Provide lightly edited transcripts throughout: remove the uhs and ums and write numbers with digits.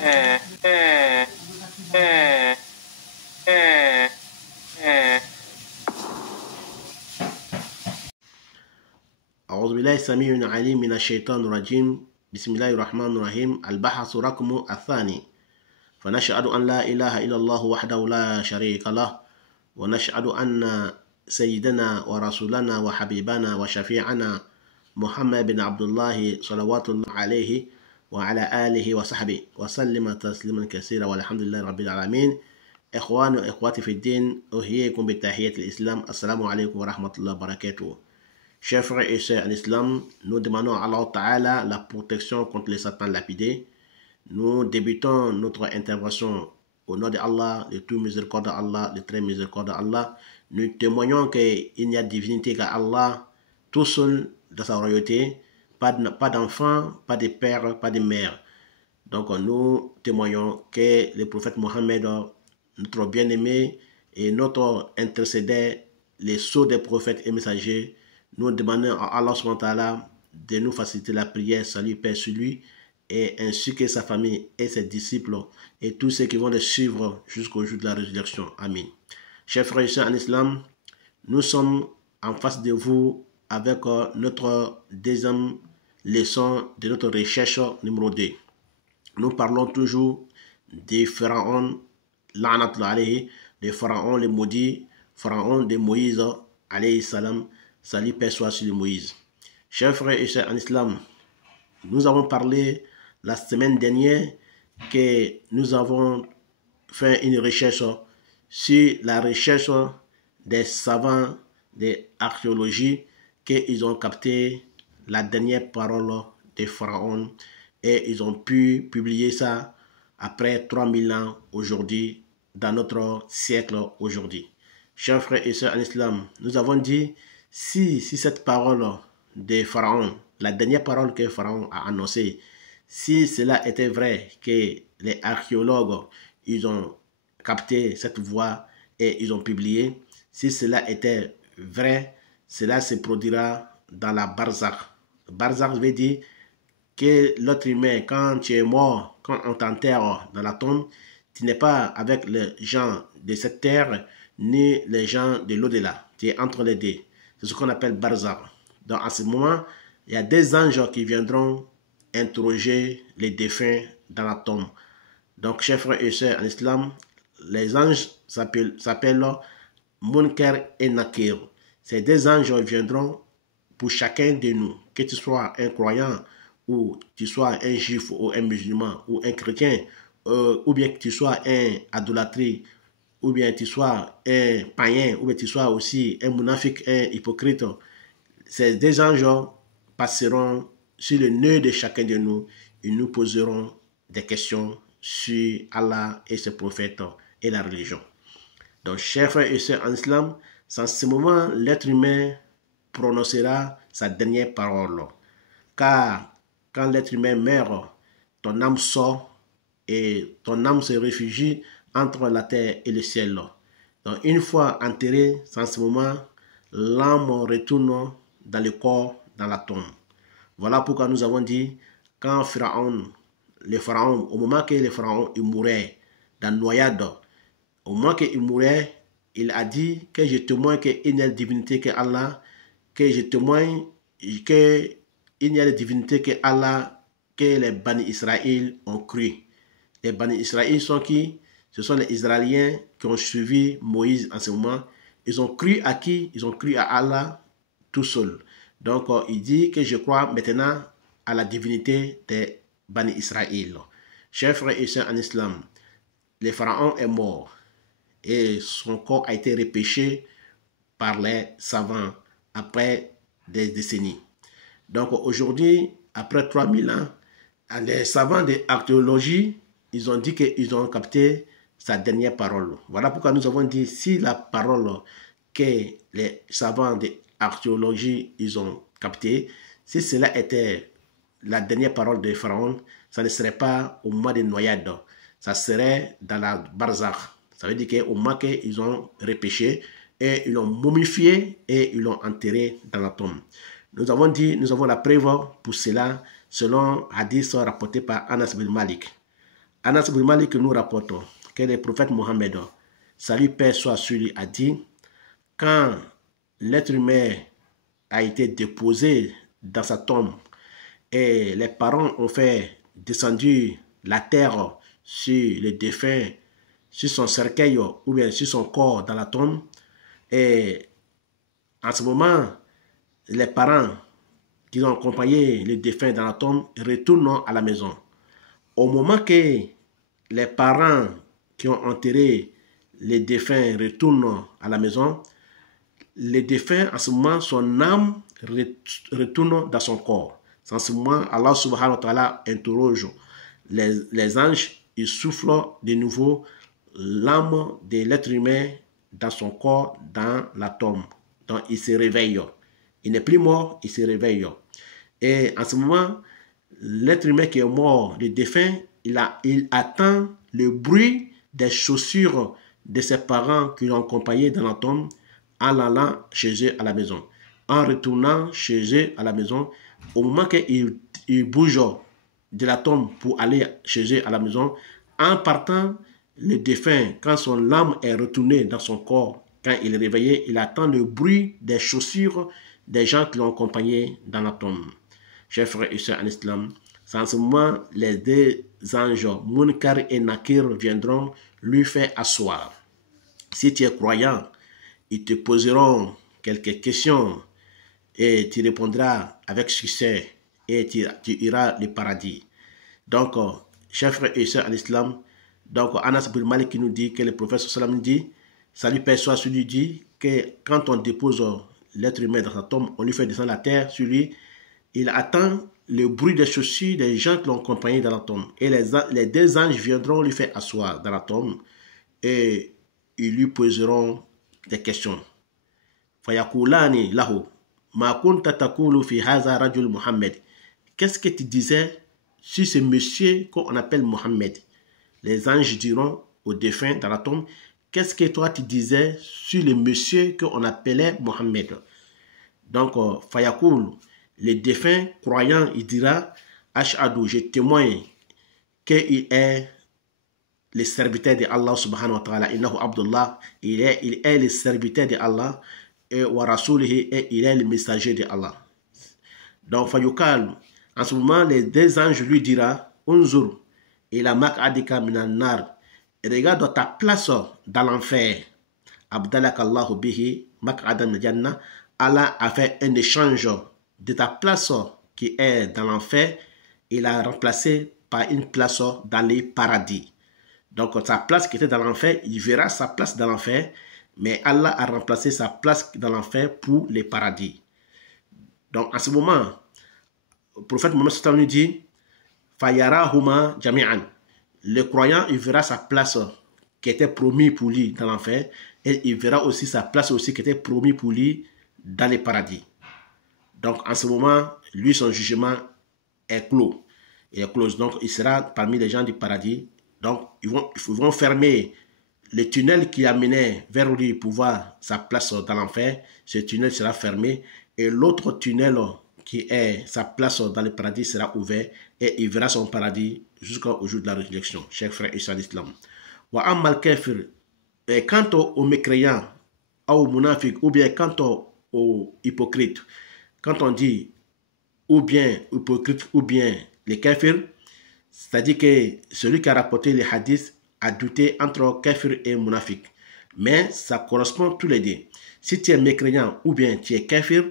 أعوذ بالله السميع العليم من الشيطان الرجيم. بسم الله الرحمن الرحيم. البحث رقم الثاني. فنشهد أن لا إله إلا الله وحده لا شريك له، ونشهد أن سيدنا ورسولنا وحبيبنا وشفيعنا محمد بن عبد الله صلوات الله عليه وعلى آله وصحبه وسلم تسليما كثيرا، والحمد لله رب العالمين. إخواني وإخواتي في الدين، أحييكم بتحية الإسلام. السلام عليكم ورحمة الله وبركاته. Chers frères et sœurs en islam, nous demandons à Allah Ta'ala la protection contre les satans lapidés. Nous débutons notre intervention au nom d'Allah, le tout miséricordieux Allah, le très miséricordieux Allah. Nous témoignons qu'il n'y a divinité qu'Allah, tout seul dans sa royauté, pas d'enfant, pas de père, pas de mère. Donc nous témoignons que le prophète Mohammed, notre bien-aimé et notre intercédé, les sceaux des prophètes et messagers, nous demandons à Allah subhanahu wa ta'ala de nous faciliter la prière, salut, paix sur lui, et ainsi que sa famille et ses disciples et tous ceux qui vont le suivre jusqu'au jour de la résurrection. Amen. Chers frères et sœurs en islam, nous sommes en face de vous avec notre deuxième leçon de notre recherche numéro 2. Nous parlons toujours des pharaons, la'natullah alayhi, des pharaons les maudits, pharaons de Moïse alayhi salam. Salut, paix soit sur Moïse. Chers frères et sœurs en islam, nous avons parlé la semaine dernière que nous avons fait une recherche sur la recherche des savants de l'archéologie, qu'ils ont capté la dernière parole des pharaons et ils ont pu publier ça après 3000 ans aujourd'hui, dans notre siècle aujourd'hui. Chers frères et sœurs en islam, nous avons dit si cette parole des pharaons, la dernière parole que Pharaon a annoncée, si cela était vrai, que les archéologues, ils ont capté cette voix et ils ont publié, si cela était vrai, cela se produira dans la barzakh. Barzakh veut dire que l'autre humain, quand tu es mort, quand on t'enterre dans la tombe, tu n'es pas avec les gens de cette terre, ni les gens de l'au-delà. Tu es entre les deux. C'est ce qu'on appelle barzakh. Donc, à ce moment, il y a des anges qui viendront interroger les défunts dans la tombe. Donc, chers frères et sœurs en islam, les anges s'appellent Munkar et Nakir. Ces deux anges viendront pour chacun de nous, que tu sois un croyant, ou tu sois un juif, ou un musulman, ou un chrétien, ou bien que tu sois un idolâtrie, ou bien tu sois un païen, ou bien tu sois aussi un monafik, un hypocrite. Ces deux anges passeront sur le nez de chacun de nous et nous poseront des questions sur Allah et ses prophètes et la religion. Donc, chers frères et sœurs en islam, c'est en ce moment l'être humain prononcera sa dernière parole. Car quand l'être humain meurt, ton âme sort et ton âme se réfugie entre la terre et le ciel. Donc, une fois enterré, en ce moment, l'âme retourne dans le corps, dans la tombe. Voilà pourquoi nous avons dit, quand les pharaons, au moment que les pharaons mouraient dans la noyade, au moment qu'il mourait, il a dit que je témoigne qu'il n'y a de divinité que Allah, que je témoigne qu'il n'y a de divinité que Allah, que les Bani Israël ont cru. Les Bani Israël sont qui? Ce sont les Israéliens qui ont suivi Moïse en ce moment. Ils ont cru à qui? Ils ont cru à Allah tout seul. Donc, il dit que je crois maintenant à la divinité des Bani Israël. Chers frères et sœurs en islam, le pharaon est mort et son corps a été repêché par les savants après des décennies. Donc, aujourd'hui, après 3000 ans, les savants de l'archéologie, ils ont dit qu'ils ont capté sa dernière parole. Voilà pourquoi nous avons dit, si la parole que les savants de l'archéologie, ils ont capté, si cela était la dernière parole de Pharaon, ça ne serait pas au mois de noyade, ça serait dans la barzakh. Ça veut dire qu'au moment qu'ils ont repêché et ils l'ont momifié et ils l'ont enterré dans la tombe. Nous avons dit, nous avons la preuve pour cela selon hadith rapporté par Anas bin Malik. Anas ibn Malik nous rapporte que le prophète Mohammed, salut paix soit sur lui, a dit, quand l'être humain a été déposé dans sa tombe et les parents ont fait descendre la terre sur le défunt, sur son cercueil ou bien sur son corps dans la tombe, et en ce moment, les parents qui ont accompagné le défunt dans la tombe retournent à la maison. Au moment que les parents qui ont enterré les défunts retournent à la maison, le défunt, en ce moment, son âme retourne dans son corps. En ce moment, Allah subhanahu wa ta'ala interroge les anges, il souffle de nouveau l'âme de l'être humain dans son corps, dans la tombe. Donc, il se réveille. Il n'est plus mort, il se réveille. Et en ce moment, l'être humain qui est mort, le défunt, il attend le bruit des chaussures de ses parents qui l'ont accompagné dans la tombe en allant chez eux à la maison. En retournant chez eux à la maison, au moment qu'il bouge de la tombe pour aller chez eux à la maison, en partant, le défunt, quand son âme est retournée dans son corps, quand il est réveillé, il attend le bruit des chaussures des gens qui l'ont accompagné dans la tombe. Chers frères et sœurs en islam, c'est en ce moment les deux anges, Munkar et Nakir, viendront lui faire asseoir. Si tu es croyant, ils te poseront quelques questions et tu répondras avec succès et tu iras au paradis. Donc, chers frères et sœurs en islam, donc Anas ibn Malik qui nous dit que le prophète sallam dit, salut paix soit sur lui, dit que quand on dépose l'être humain dans sa tombe, on lui fait descendre la terre sur lui, il attend le bruit des chaussures des gens qui l'ont accompagné dans la tombe. Et les deux anges viendront lui faire asseoir dans la tombe et ils lui poseront des questions. Fayakulani lahu ma kunta taqulu fi hadha rajul Muhammad. Qu'est-ce que tu disais sur ce monsieur qu'on appelle Mohammed? Les anges diront au défunt dans la tombe, qu'est-ce que toi tu disais sur le monsieur qu'on appelait Mohammed? Donc, Fayakul, le défunt croyant, il dira, Ash'adu, je témoigne qu'il est le serviteur de Allah subhanahu wa ta'ala, innahu Abdullah, il est le serviteur de Allah, et wa rasulihi, et il est le messager de Allah. Donc, Fayukal, en ce moment, les deux anges lui dira, Unzur, ila mak'adika minan nar, regarde ta place dans l'enfer. Abdalakallahu bihi mak'adan jannah. Allah a fait un échange de ta place qui est dans l'enfer, il a remplacé par une place dans les paradis. Donc, sa place qui était dans l'enfer, il verra sa place dans l'enfer, mais Allah a remplacé sa place dans l'enfer pour les paradis. Donc, en ce moment, le prophète Mohammed nous dit, Fayarahuma jami'an. Le croyant, il verra sa place qui était promise pour lui dans l'enfer, et il verra aussi sa place aussi qui était promise pour lui dans les paradis. Donc, en ce moment, lui, son jugement est clos. Il est clos. Donc, il sera parmi les gens du paradis. Donc, ils vont fermer le tunnel qui a mené vers lui pour voir sa place dans l'enfer. Ce tunnel sera fermé. Et l'autre tunnel qui est sa place dans le paradis sera ouvert. Et il verra son paradis jusqu'au jour de la résurrection. Chers frères et sœurs d'islam. Wa ammal kafir. Et quant aux mécréants, aux munafiq, ou bien quant aux hypocrites, quand on dit ou bien hypocrite ou bien les kafirs, c'est-à-dire que celui qui a rapporté les hadiths a douté entre kafir et munafiq. Mais ça correspond tous les deux. Si tu es mécréant ou bien tu es kafir,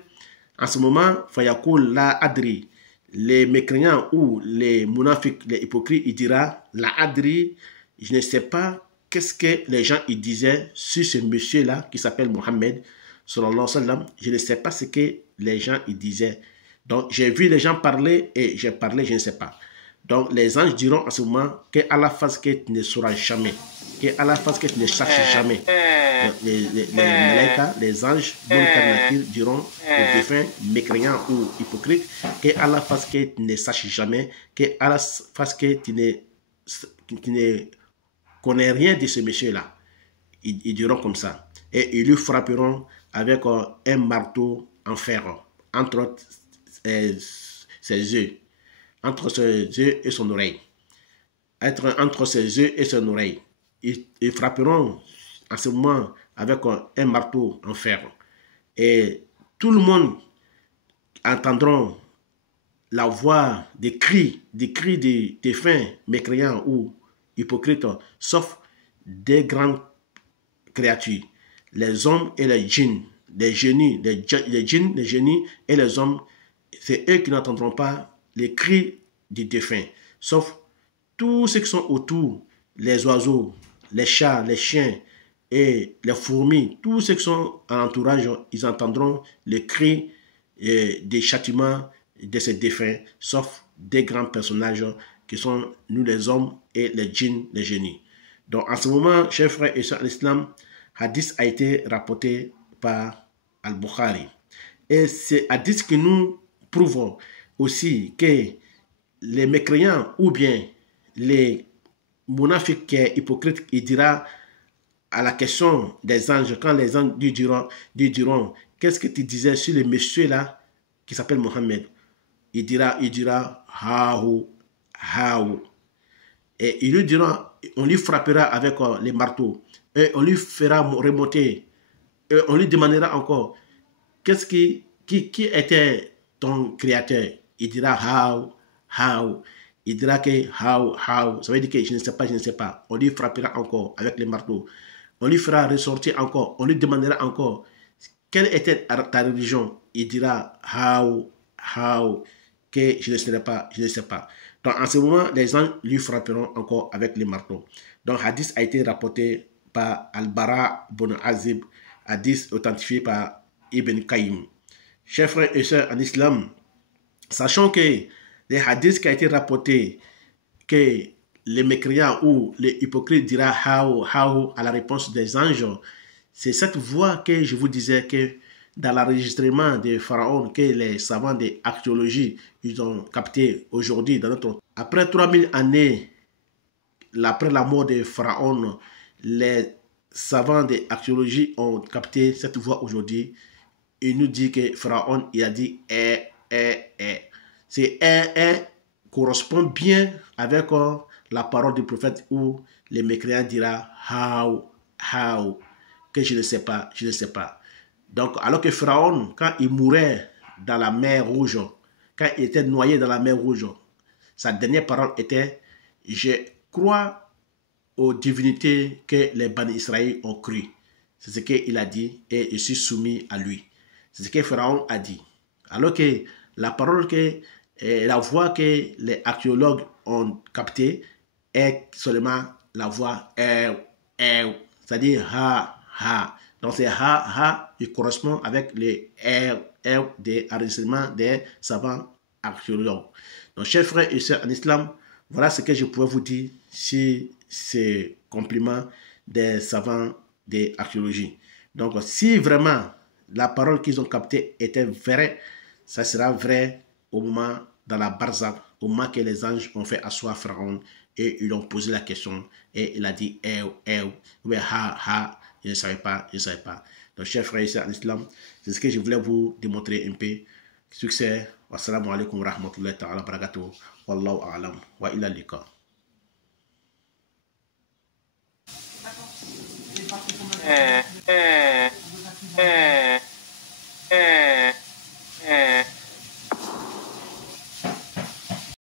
en ce moment, fayakul la adri, les mécréants ou les munafiq, les hypocrites, il dira la adri, je ne sais pas qu'est-ce que les gens ils disaient sur ce monsieur-là qui s'appelle Mohammed, sallallahu alayhi wa sallam. Je ne sais pas ce que les gens ils disaient. Donc, j'ai vu les gens parler et j'ai parlé, je ne sais pas. Donc, les anges diront à ce moment que Allah fasse que tu ne sauras jamais. Que Allah fasse que tu ne saches jamais. Les anges, diront aux défunts, mécréants ou hypocrites, que Allah fasse que tu ne saches jamais. Que Allah fasse que tu ne connais rien de ce monsieur-là. Ils diront comme ça. Et ils lui frapperont avec un marteau en fer entre ses yeux, entre ses yeux et son oreille. être entre ses yeux et son oreille. Ils frapperont en ce moment avec un marteau en fer. Et tout le monde entendront la voix des cris des défunts mécréants ou hypocrites, sauf des grandes créatures, les hommes et les djinns, les génies, les djinns, les génies et les hommes, c'est eux qui n'entendront pas les cris des défunts, sauf tous ceux qui sont autour, les oiseaux, les chats, les chiens et les fourmis, tous ceux qui sont en entourage, ils entendront les cris des châtiments de ces défunts, sauf des grands personnages qui sont nous les hommes et les djinns, les génies. Donc en ce moment, chers frères et sœurs en islam, hadith a été rapporté par Al-Bukhari. Et c'est hadith qui nous prouve aussi que les mécréants ou bien les monafiques hypocrites, il dira à la question des anges, quand les anges lui diront qu'est-ce que tu disais sur le monsieur là qui s'appelle Mohammed, il dira haou, haou. Et il lui dira, on lui frappera avec les marteaux et on lui fera remonter et on lui demandera encore qu'est-ce qui était ton créateur, il dira haou, haou. Il dira que how, ça veut dire que je ne sais pas, je ne sais pas. On lui frappera encore avec les marteaux. On lui fera ressortir encore. On lui demandera encore quelle était ta religion. Il dira how, que je ne sais pas, je ne sais pas. Donc en ce moment, les gens lui frapperont encore avec les marteaux. Donc hadith a été rapporté par Al-Bara ibn Azib, hadith authentifié par Ibn Qayyim. Chers frères et sœurs en islam, sachant que les hadiths qui a été rapporté que les mécréants ou les hypocrites dira how à la réponse des anges, c'est cette voix que je vous disais que dans l'enregistrement des pharaons que les savants de l'archéologie ils ont capté aujourd'hui dans notre... Après 3000 années, après la mort des pharaons, les savants de l'archéologie ont capté cette voix aujourd'hui. Il nous dit que pharaon il a dit c'est correspond bien avec la parole du prophète où les mécréants dira how, que je ne sais pas, je ne sais pas. Donc, alors que Pharaon, quand il mourait dans la mer Rouge, quand il était noyé dans la mer Rouge, sa dernière parole était « Je crois aux divinités que les Bani Israël ont cru ». C'est ce qu'il a dit et je suis soumis à lui. C'est ce que Pharaon a dit. Alors que la parole la voix que les archéologues ont captée est seulement la voix c'est-à-dire ha. Donc c'est ha, il correspond avec les des enregistrements des savants archéologues. Donc chers frères et sœurs en islam, voilà ce que je pouvais vous dire sur ces compliments des savants de l'archéologie. Donc si vraiment la parole qu'ils ont captée était vraie, ça sera vrai au moment dans la Barzakh, au moment que les anges ont fait asseoir Pharaon et ils lui ont posé la question et il a dit ou ha, je ne savais pas, je ne savais pas. Donc chers frères et sœurs en islam, c'est ce que je voulais vous démontrer un peu. Succès, wassalamu alaikum wa rahmatullahi ta'ala wa barakatuh, wallahu a'lam wa ila liqa.